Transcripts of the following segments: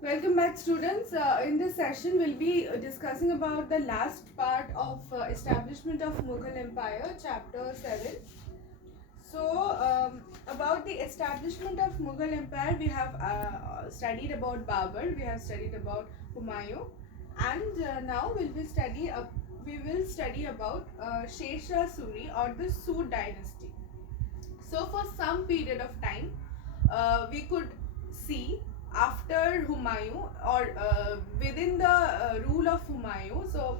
Welcome back, students. In this session, we'll be discussing about the last part of establishment of Mughal Empire, chapter 7. About the establishment of Mughal Empire, we have studied about Babur, we have studied about Humayun, and now we will study about Sher Shah Suri or the Sood dynasty. So, for some period of time, we could see after Humayun or within the rule of Humayun. So,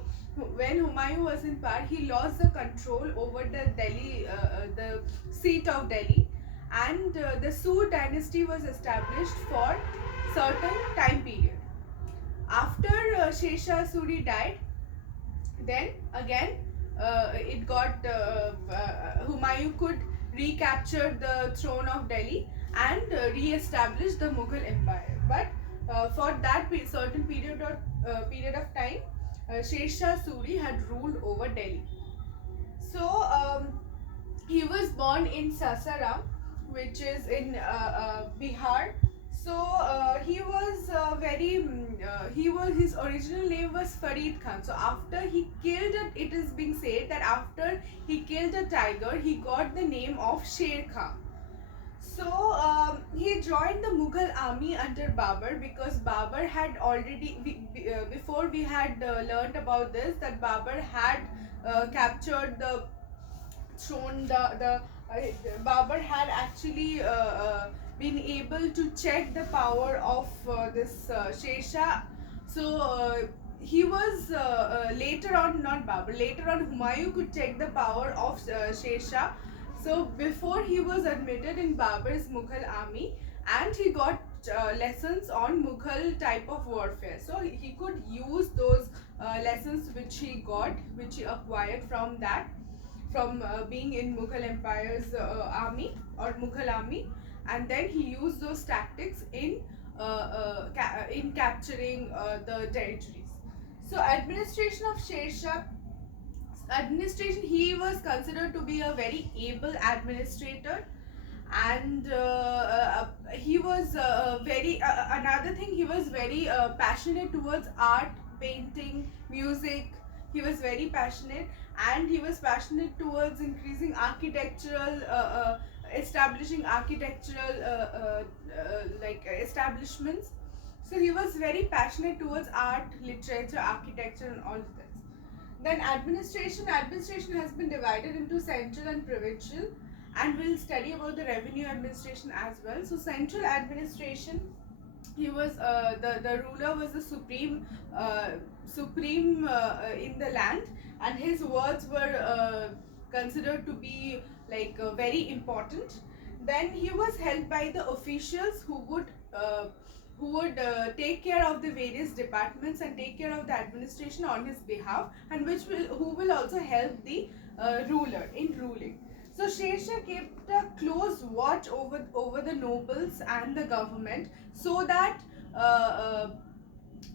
when Humayun was in power, he lost the control over the seat of Delhi, and the Sood dynasty was established for certain time period. After Sher Shah Suri died, then again it got Humayun could recapture the throne of Delhi and re-establish the Mughal Empire. But for that certain period of time, Sher Shah Suri had ruled over Delhi. So he was born in Sasaram, which is in Bihar. So he was his original name was Farid Khan. So after he killed it is being said that after he killed a tiger, he got the name of Sher Khan. So he joined the Mughal army under Babur because Babur had before we had learned about this that Babur had captured the throne. Babur had actually been able to check the power of this Sher Shah. So he was later on, not Babur, later on Humayun could check the power of Sher Shah. So before he was admitted in Babur's Mughal army, and he got lessons on Mughal type of warfare. So he could use those lessons which he acquired from being in Mughal Empire's army or Mughal army, and then he used those tactics in capturing the territories. So administration, he was considered to be a very able administrator, and he was very another thing, he was very passionate towards art, painting, music. He was very passionate, and he was passionate towards increasing architectural establishing architectural establishments. So he was very passionate towards art, literature, architecture, and all of this. Then administration has been divided into central and provincial, and we'll study about the revenue administration as well. So central administration, he was the ruler was the supreme in the land, and his words were considered to be very important. Then he was held by the officials who would take care of the various departments and take care of the administration on his behalf, and who will also help the ruler in ruling. So Sher Shah kept a close watch over the nobles and the government, so that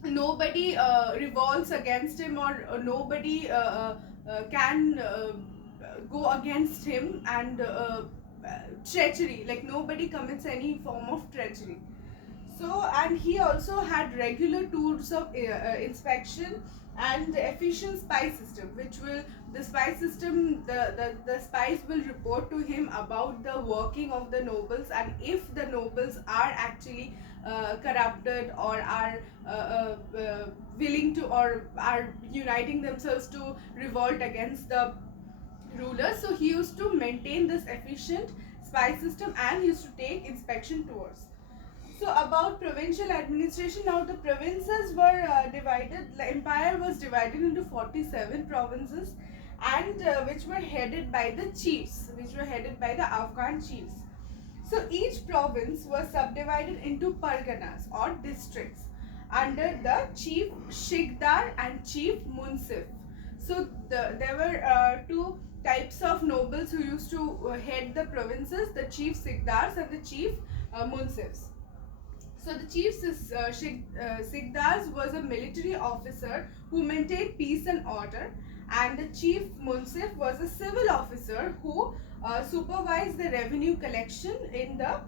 nobody revolts against him, or nobody can go against him, and treachery, like nobody commits any form of treachery. So, and he also had regular tours of inspection and efficient spy system, which will the spy system the spies will report to him about the working of the nobles, and if the nobles are actually corrupted or are willing to, or are uniting themselves to revolt against the rulers. So he used to maintain this efficient spy system, and he used to take inspection tours. So about provincial administration, now the provinces were divided. The empire was divided into 47 provinces, and which were headed by the chiefs, which were headed by the Afghan chiefs. So each province was subdivided into parganas or districts under the chief Shikdar and chief Munsif. So there were two types of nobles who used to head the provinces: the chief Sikdars and the chief Munsifs. So the chief Sikdars was a military officer who maintained peace and order, and the chief Munsif was a civil officer who supervised the revenue collection in the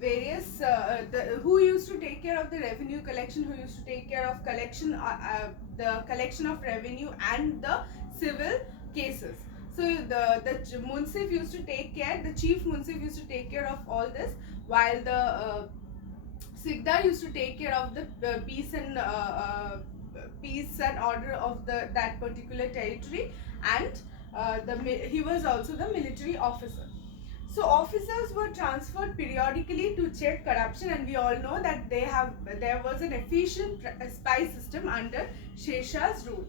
various who used to take care of the revenue collection, who used to take care of the collection of revenue and the civil cases. So the munsif used to take care, the chief munsif used to take care of all this, while the Sikdar used to take care of the peace and order of that particular territory, and he was also the military officer. So officers were transferred periodically to check corruption, and we all know that there was an efficient spy system under Shershah's rule.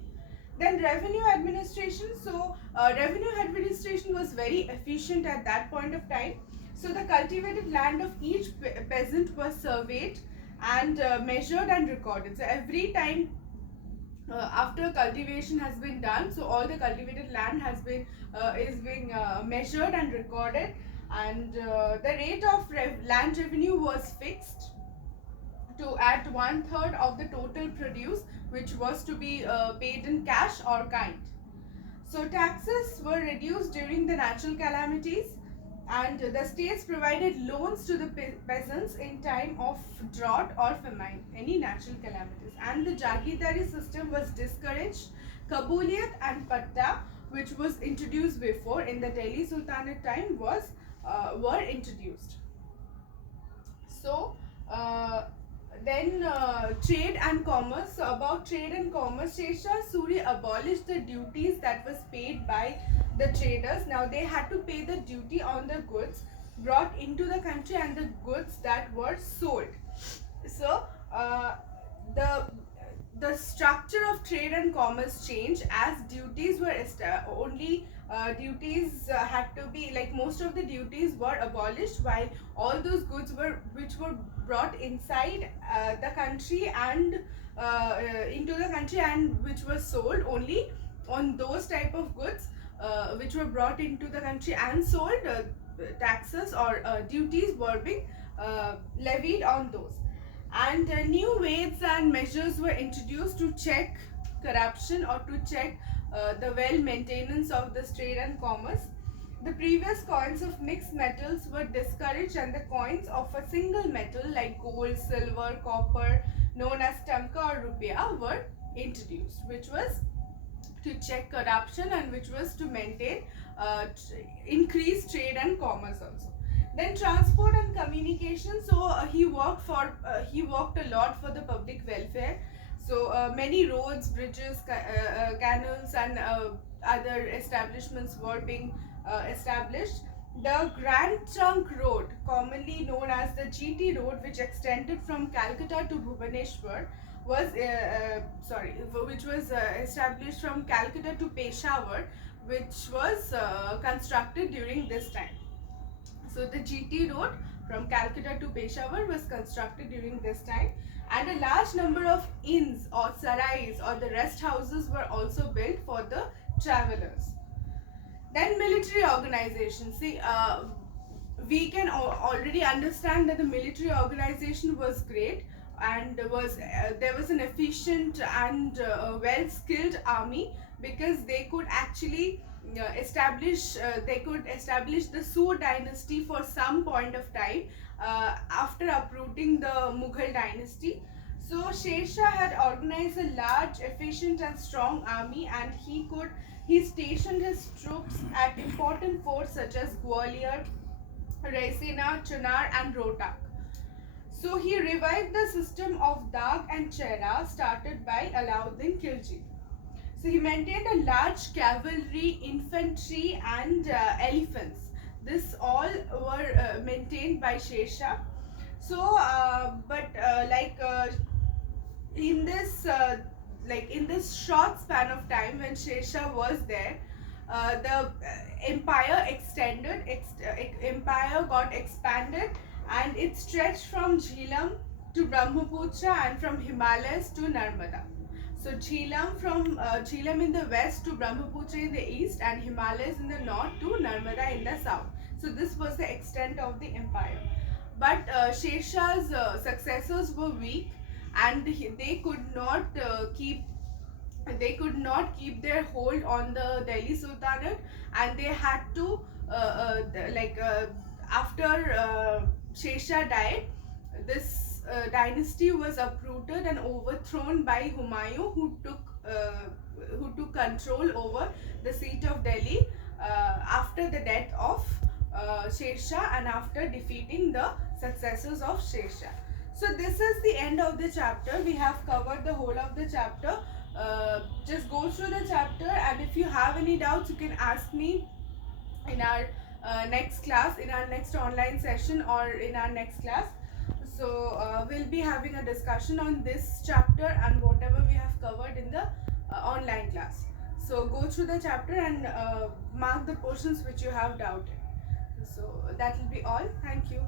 Then revenue administration. So revenue administration was very efficient at that point of time. So the cultivated land of each peasant was surveyed and measured and recorded. So every time after cultivation has been done, so all the cultivated land has been is being measured and recorded, and the rate of land revenue was fixed to at 1/3 of the total produce, which was to be paid in cash or kind. So taxes were reduced during the natural calamities, and the states provided loans to the peasants in time of drought or famine, any natural calamities. And the Jagidari system was discouraged. Kabuliyat and Patta, which was introduced before in the Delhi Sultanate time, were introduced. So then trade and commerce. So about trade and commerce, Shershah Suri abolished the duties that was paid by the traders. Now they had to pay the duty on the goods brought into the country and the goods that were sold. So the structure of trade and commerce changed as duties were only duties had to be, like, most of the duties were abolished, while all those goods which were brought inside the country and into the country and which were sold, only on those type of goods which were brought into the country and sold, taxes or duties were being levied on those. And new weights and measures were introduced to check corruption or to check the well maintenance of the trade and commerce. The previous coins of mixed metals were discouraged, and the coins of a single metal like gold, silver, copper, known as tamka or rupiah, were introduced, which was to check corruption and which was to maintain increased trade and commerce also. Then transport and communication. So he worked a lot for the public welfare. So many roads, bridges, canals, and other establishments were being established. The Grand Trunk Road, commonly known as the GT Road, which extended from Calcutta to Bhubaneswar, which was established from Calcutta to Peshawar, which was constructed during this time. So the GT Road from Calcutta to Peshawar was constructed during this time, and a large number of inns or sarais or the rest houses were also built for the travelers. Then military organization. See, we can already understand that the military organization was great, and there was an efficient and well-skilled army, because they could actually establish the Sur dynasty for some point of time after uprooting the Mughal dynasty. So Shershah had organized a large, efficient and strong army, and he stationed his troops at important forts such as Gwalior, Raisina, Chunar and Rohtak. So he revived the system of Dag and Chehra started by Alauddin Khilji. So he maintained a large cavalry, infantry and elephants. This all were maintained by Shershah. So, in this short span of time when Shershah was there, the empire empire got expanded, and it stretched from Jhelum to Brahmaputra and from Himalayas to Narmada. So Jhelum in the west to Brahmaputra in the east, and Himalayas in the north to Narmada in the south. So this was the extent of the empire. But Shershah's successors were weak, and they could not keep their hold on the Delhi Sultanate, and they had to after Shesha died, this dynasty was uprooted and overthrown by Humayun, who took control over the seat of Delhi after the death of Shesha and after defeating the successors of Shesha. So this is the end of the chapter. We have covered the whole of the chapter. Just go through the chapter, and if you have any doubts, you can ask me in our next class, in our next online session, or in our next class. So we'll be having a discussion on this chapter and whatever we have covered in the online class. So go through the chapter and mark the portions which you have doubted. So that will be all. Thank you.